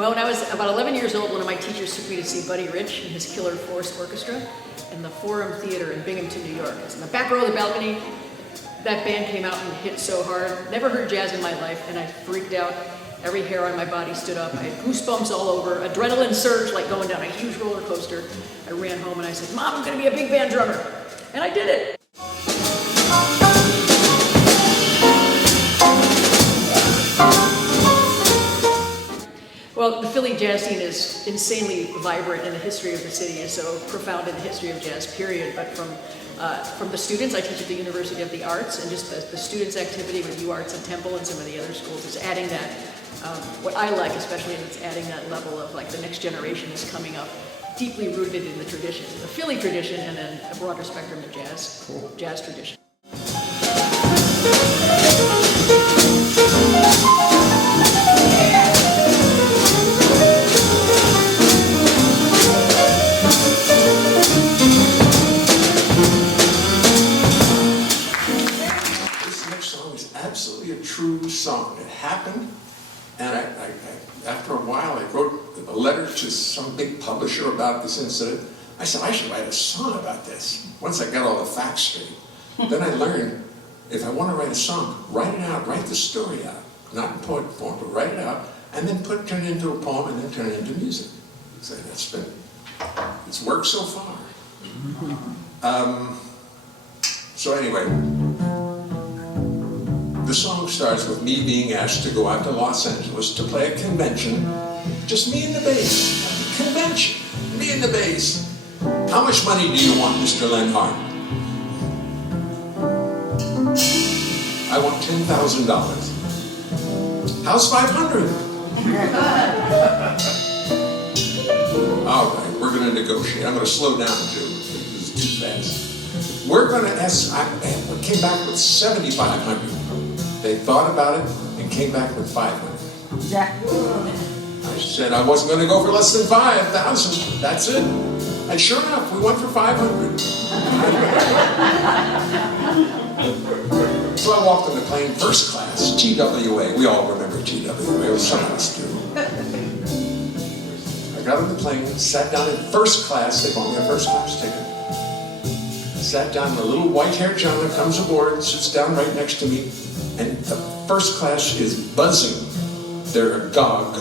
Well, when I was about 11 years old, one of my teachers took me to see Buddy Rich and his Killer Force Orchestra in the Forum Theater in Binghamton, New York. It's in the back row of the balcony. That band came out and hit so hard. Never heard jazz in my life, and I freaked out. Every hair on my body stood up. I had goosebumps all over. Adrenaline surged like going down a huge roller coaster. I ran home and I said, "Mom, I'm going to be a big band drummer." And I did it. Well, the Philly jazz scene is insanely vibrant, and the history of the city is so profound in the history of jazz, period. But from the students, I teach at the University of the Arts, and just the students' activity with UArts and Temple and some of the other schools is adding that. What I like especially is it's adding that level of like the next generation is coming up, deeply rooted in the tradition, the Philly tradition, and then a broader spectrum of jazz tradition. Absolutely a true song. It happened, and after a while I wrote a letter to some big publisher about this incident. I said, I should write a song about this, once I got all the facts straight. Then I learned, if I want to write a song, write it out, write the story out. Not in poetry form, but write it out, and then turn it into a poem, and then turn it into music. So it's worked so far. So anyway, the song starts with me being asked to go out to Los Angeles to play a convention. Just me and the bass. A convention. Me and the bass. How much money do you want, Mr. Leonhart? I want $10,000. How's 500? All right, we're going to negotiate. I'm going to slow down too. This is too fast. We're going to ask. I came back with 7,500. They thought about it and came back with 500. Yeah. I said I wasn't going to go for less than 5,000. That's it. And sure enough, we went for 500. So I walked on the plane first class, TWA. We all remember TWA, or some of us do. I got on the plane, sat down in first class. They bought me a first class ticket. I sat down, and a little white-haired gentleman comes aboard and sits down right next to me. And the first class is buzzing. They're agog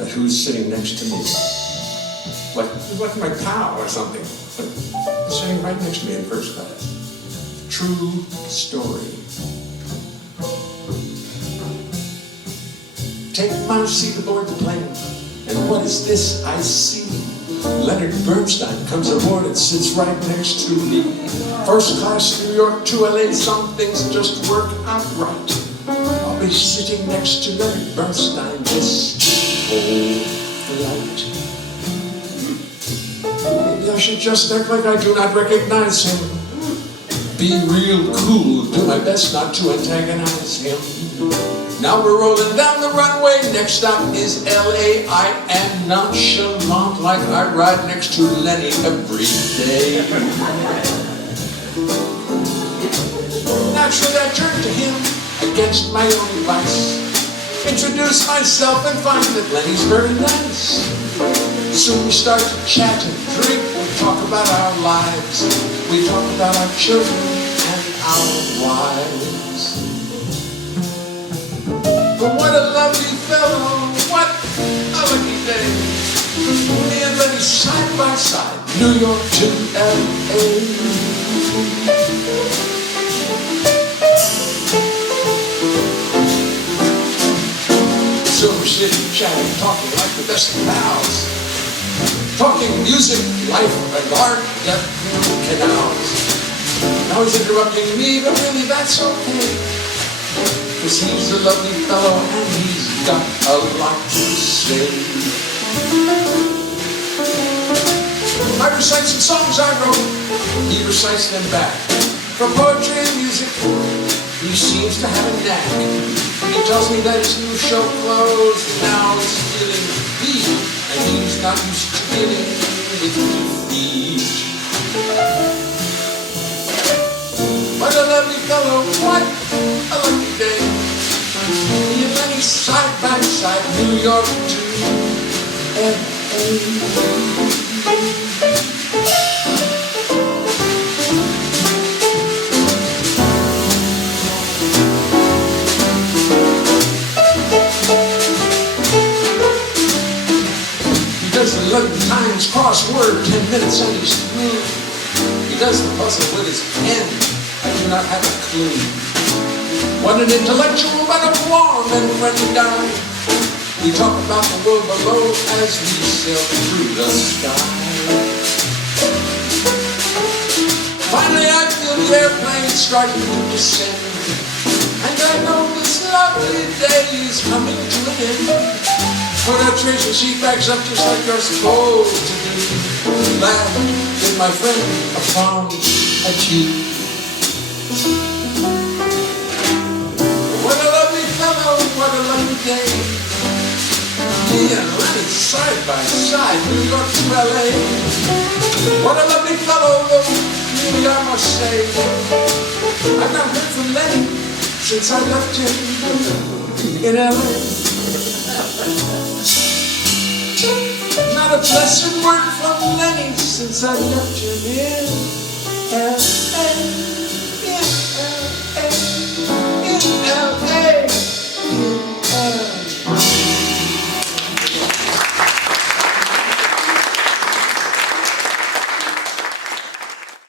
at who's sitting next to me. Like my pal or something. But sitting right next to me in first class. True story. Take my seat aboard the plane. And what is this I see? Leonard Bernstein comes aboard and sits right next to me. First class New York to LA, some things just work out right. I'll be sitting next to Leonard Bernstein this whole flight. Maybe I should just act like I do not recognize him. Be real cool, do my best not to antagonize him. Now we're rolling down the runway, next stop is LA. I am nonchalant like I ride next to Lenny every day. Naturally I turn to him against my own advice. Introduce myself and find that Lenny's very nice. Soon we start to chat and drink, we talk about our lives. We talk about our children and our wives. But what a lovely fellow, what a lucky day. Me and Lenny side by side, New York to LA. So we're sitting, chatting, talking like the best of pals. Talking music, life, and art, death, canals. Now he's interrupting me, but really that's okay. Cause he's a lovely fellow and he's got a lot to say. I recite some songs I wrote, he recites them back. For poetry and music, he seems to have a knack. He tells me that his new show closed, now he's feeling beat, and he's not used to dealing with defeat. What a lovely fellow, what a lucky day. Me and Lenny side by side, New York to He does the London Times crossword 10 minutes on his through. He does the puzzle with his pen. I do not have a clue. What an intellectual, but a warm and friendly guy. We talk about the world below as we sail through the sky. Finally I feel the airplane starting to descend, and I know this lovely day is coming to an end. Put our treasure sheet bags up just like you're supposed to do. Laugh with my friend upon a cheek. What a lovely fellow, what a lovely day. Me and Lenny side by side, New York to LA. What a lovely fellow, really I must say. I've not heard from Lenny since I left him in LA. Not a blessed word from Lenny since I left him in LA.